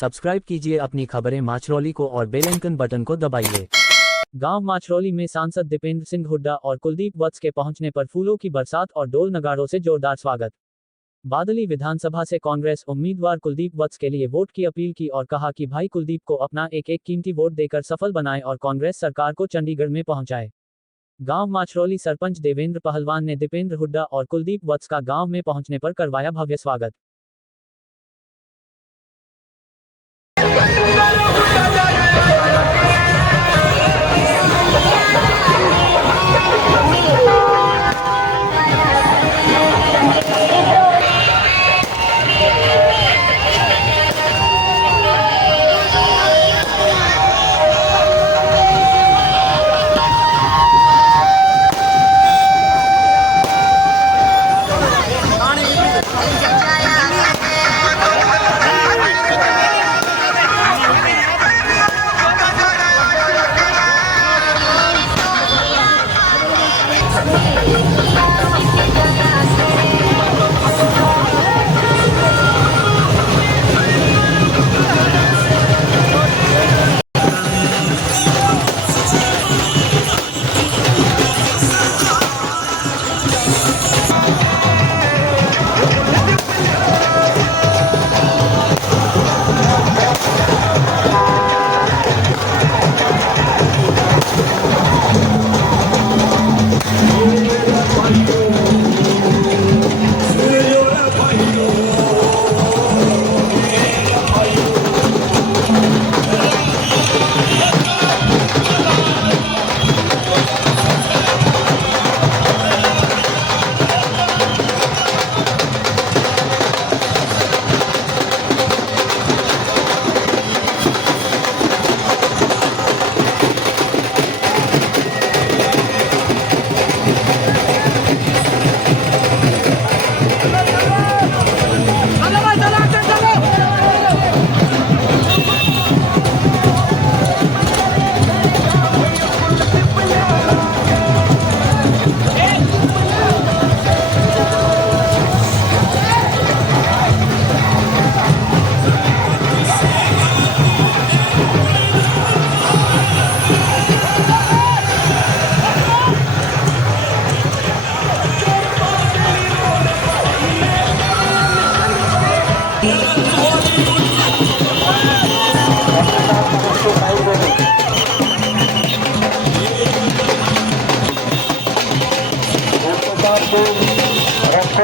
Subscribe कीजिए अपनी खबरें माचरौली को और बेल आइकन बटन को दबाइए। गांव माचरौली में सांसद दीपेंद्र सिंह हुड्डा और कुलदीप वत्स के पहुंचने पर फूलों की बरसात और ढोल नगाड़ों से जोरदार स्वागत। बादली विधानसभा से कांग्रेस उम्मीदवार कुलदीप वत्स के लिए वोट की अपील की और कहा कि भाई कुलदीप को अपना एक एक कीमती वोट देकर सफल बनाएं और कांग्रेस सरकार को चंडीगढ़ में पहुंचाए। गांव माचरौली सरपंच देवेंद्र पहलवान ने दीपेंद्र हुड्डा और कुलदीप वत्स का गांव में पहुंचने पर करवाया भव्य स्वागत।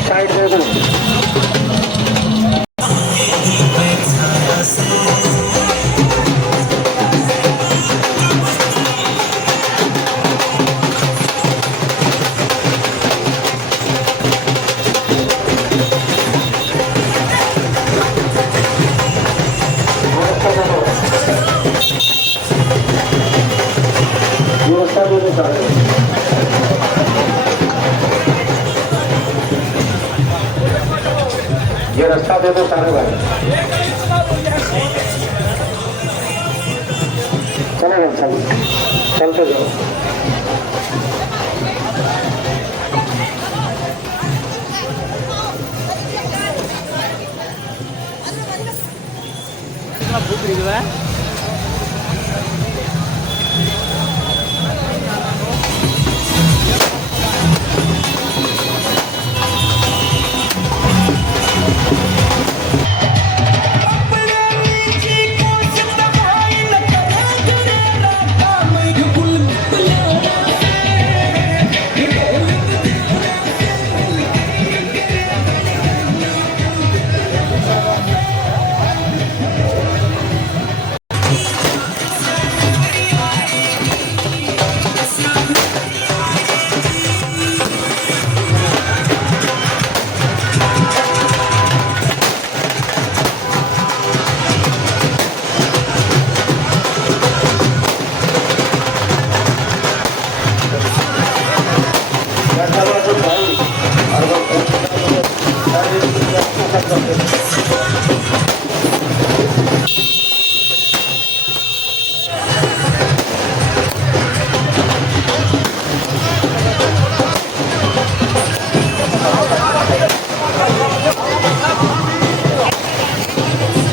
साइड दे दो। व्यवस्था देने सारे ये रास्ता दे दो सारे भाई। चलेगा चलते जाओ।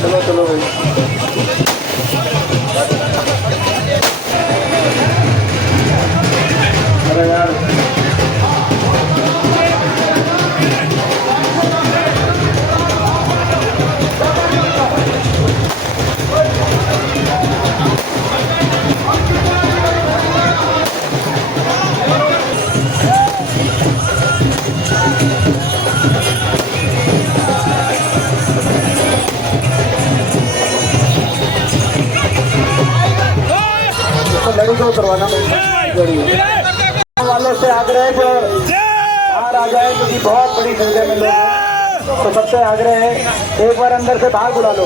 चलो चलो भाई। को उतरवाना वालों से आग्रह है जो बाहर आ जाए, क्योंकि बहुत बड़ी संख्या में लोग हैं। तो सबसे आग्रह है एक बार अंदर से बाहर बुला लो।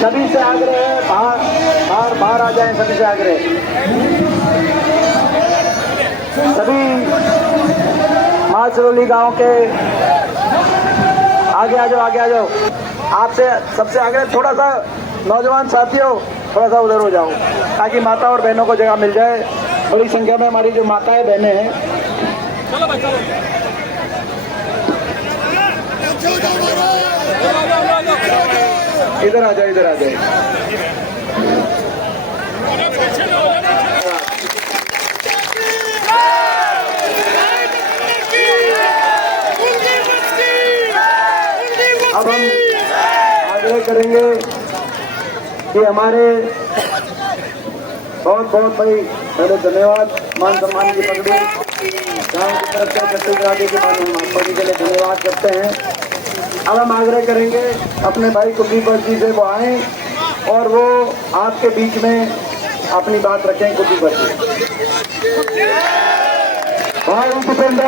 सभी से आग्रह है बाहर आ जाएं, सभी से आग्रह है। सभी माचरौली गांव के आगे आ जाओ। आपसे सबसे आग्रह, थोड़ा सा नौजवान साथियों थोड़ा सा उधर हो जाओ, ताकि माता और बहनों को जगह मिल जाए। बड़ी संख्या में हमारी जो माताएं बहनें हैं, इधर आ जाए। अब हम आग्रह करेंगे कि हमारे बहुत भाई पहले धन्यवाद, मान सम्मान की पगड़ी गाँव की तरफ से छत्तीसगढ़ के पगड़ी के लिए धन्यवाद करते हैं। अब हम आग्रह करेंगे अपने भाई कुलदीप जी से वो आए और वो आपके बीच में अपनी बात रखें। कुलदीप जी भाई भूपेंद्र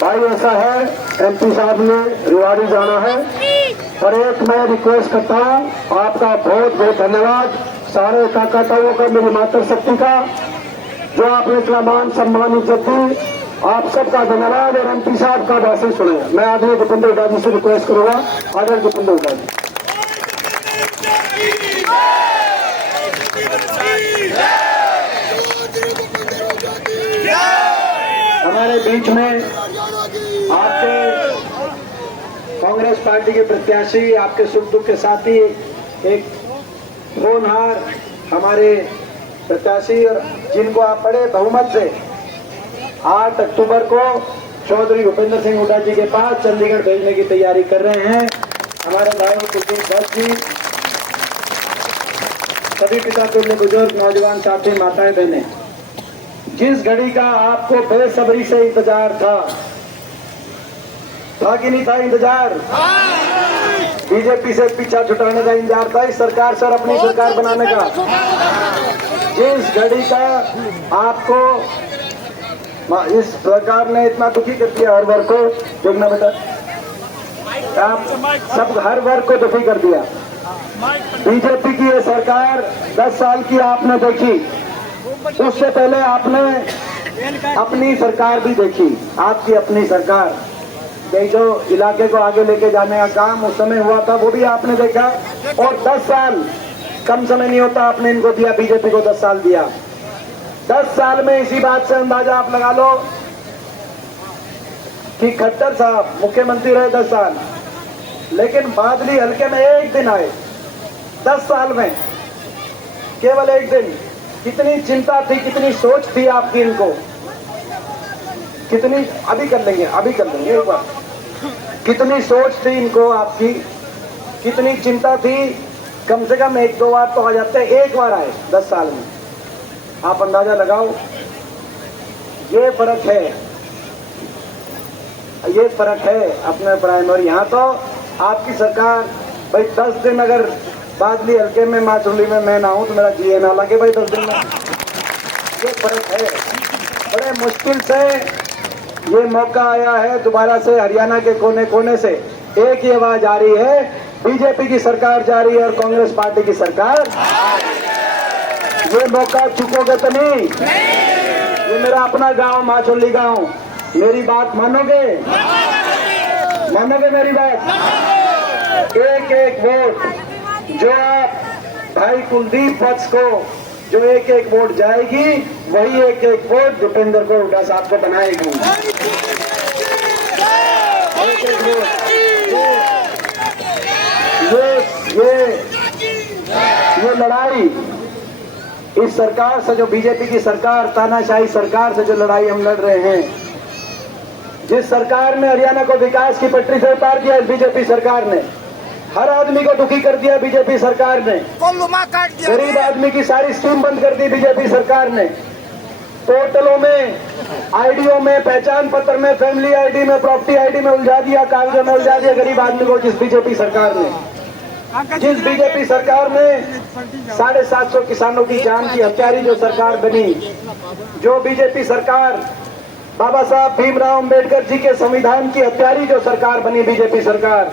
भाई, ऐसा है एमपी साहब ने रेवाड़ी जाना है, और एक मैं रिक्वेस्ट करता हूँ, आपका बहुत धन्यवाद सारे काकाताओं का, मेरी मातृशक्ति का, जो आपने इतना मान सम्मान इज्जत दी, आप सबका धन्यवाद। और एमपी साहब का भाषण सुने। मैं आदरणीय भूपेंद्र हुड्डा जी से रिक्वेस्ट करूंगा। आदरणीय भूपेंद्र हुड्डा जी। हमारे बीच में आपके कांग्रेस पार्टी के प्रत्याशी, आपके सुख दुख के साथी, एक होनहार हमारे प्रत्याशी, और जिनको आप बड़े बहुमत से 8 अक्टूबर को चौधरी भूपेंद्र सिंह हुड्डा जी के पास चंडीगढ़ भेजने की तैयारी कर रहे हैं। हमारे भाई कुलदीप भट्ट जी, सभी पिता तुल्य बुजुर्ग, नौजवान साथी, माताएं बहनें, जिस घड़ी का आपको बेसब्री से इंतजार था कि नहीं था इंतजार? बीजेपी से पीछा छुटाने का इंतजार था, इस सरकार से अपनी सरकार बनाने का। जिस घड़ी का आपको इस सरकार ने इतना दुखी कर दिया, हर वर्ग को, देखना बेटा, आप सब हर वर्ग को दुखी कर दिया। बीजेपी की ये सरकार 10 साल की आपने देखी, उससे पहले आपने अपनी सरकार भी देखी। आपकी अपनी सरकार, ये जो इलाके को आगे लेके जाने का काम उस समय हुआ था, वो भी आपने देखा। और 10 साल कम समय नहीं होता, आपने इनको दिया, बीजेपी को 10 साल दिया। 10 साल में इसी बात से अंदाजा आप लगा लो कि खट्टर साहब मुख्यमंत्री रहे 10 साल, लेकिन बादली हल्के में एक दिन आए 10 साल में, केवल एक दिन। कितनी चिंता थी, कितनी सोच थी आपकी इनको, कितनी, अभी कर लेंगे एक बार, कितनी सोच थी इनको आपकी, कितनी चिंता थी। कम से कम 1-2 बार तो आ जाते, एक बार आए 10 साल में। आप अंदाजा लगाओ, ये फर्क है अपने प्राइमरी। यहाँ तो आपकी सरकार भाई 10 दिन अगर बादली हल्के में माचरौली में मैं ना हूं तो मेरा जीए ना लगे भाई 10 दिन में। ये फर्क है। बड़े मुश्किल से ये मौका आया है, दोबारा से हरियाणा के कोने कोने से एक ही आवाज आ रही है, बीजेपी की सरकार जा रही है और कांग्रेस पार्टी की सरकार। ये मौका चुकोगे तो नहीं। ये मेरा अपना गांव माचरौली गांव, मेरी बात मानोगे मेरी बात? एक वोट जो आप भाई कुलदीप पक्ष को जो एक वोट जाएगी, वही एक वोट भूपेंद्र को हुड्डा साहब को बनाएगी। एक वोट। ये लड़ाई इस सरकार से, जो बीजेपी की सरकार, तानाशाही सरकार से जो लड़ाई हम लड़ रहे हैं, जिस सरकार ने हरियाणा को विकास की पटरी से उतार दिया, बीजेपी सरकार ने हर आदमी को दुखी कर दिया, बीजेपी सरकार ने गरीब आदमी की सारी स्कीम बंद कर दी बीजेपी सरकार ने। पोर्टलों में, आईडीओ में, पहचान पत्र में, फैमिली आईडी में, प्रॉपर्टी आईडी में उलझा दिया, कागजों में उलझा दिया गरीब आदमी को। जिस बीजेपी सरकार ने 750 किसानों की जान की हत्यारी जो सरकार बनी, जो बीजेपी सरकार बाबा साहब भीमराव अंबेडकर जी के संविधान की हत्यारी जो सरकार बनी बीजेपी सरकार,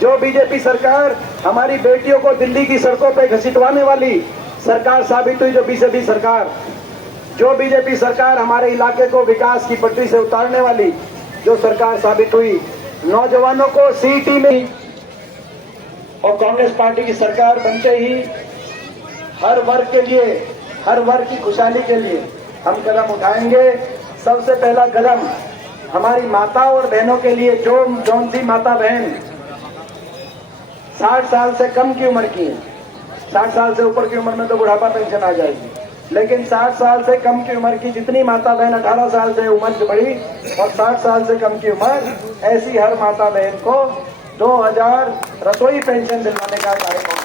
जो बीजेपी सरकार हमारी बेटियों को दिल्ली की सड़कों पे घसीटवाने वाली सरकार साबित हुई, जो बीजेपी सरकार, जो बीजेपी सरकार हमारे इलाके को विकास की पटरी से उतारने वाली जो सरकार साबित हुई। नौजवानों को सीटी में, और कांग्रेस पार्टी की सरकार बनते ही हर वर्ग के लिए, हर वर्ग की खुशहाली के लिए हम कदम उठाएंगे। सबसे पहला कदम हमारी माता और बहनों के लिए, जौन सी माता बहन 60 साल से कम की उम्र की है, 60 साल से ऊपर की उम्र में तो बुढ़ापा पेंशन आ जाएगी, लेकिन 60 साल से कम की उम्र की जितनी माता बहन 18 साल से उम्र से बड़ी और 60 साल से कम की उम्र, ऐसी हर माता बहन को 2000 रसोई पेंशन दिलवाने का कार्यक्रम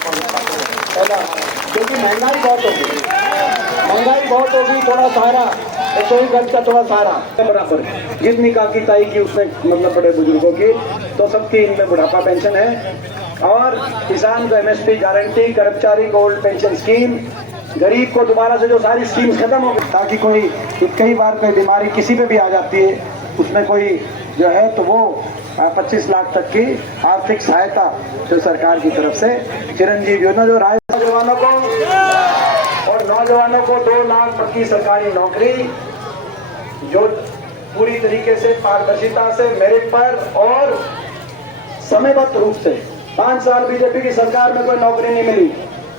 पहला, क्योंकि महंगाई बहुत होगी, थोड़ा सहारा रसोई घर का थोड़ा सहारा बराबर जितनी काकी ताई की उसमें मतलब बड़े बुजुर्गों की, तो सबकी इनमें बुढ़ापा पेंशन है। और किसान को एमएसपी गारंटी, कर्मचारी गोल्ड पेंशन स्कीम, गरीब को दोबारा से जो सारी स्कीम्स खत्म हो गई, ताकि कई बार कोई बीमारी किसी पे भी आ जाती है, उसमें कोई जो है तो वो 25 लाख तक की आर्थिक सहायता जो सरकार की तरफ से चिरंजीवी योजना जो नौजवानों को, और नौजवानों को 2 लाख पक्की सरकारी नौकरी जो पूरी तरीके से पारदर्शिता से मेरिट पर और समयबद्ध रूप से। 5 साल बीजेपी की सरकार में कोई नौकरी नहीं मिली,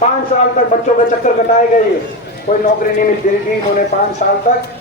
5 साल तक बच्चों के चक्कर कटाए गए, कोई नौकरी नहीं मिलती थी। उन्होंने 5 साल तक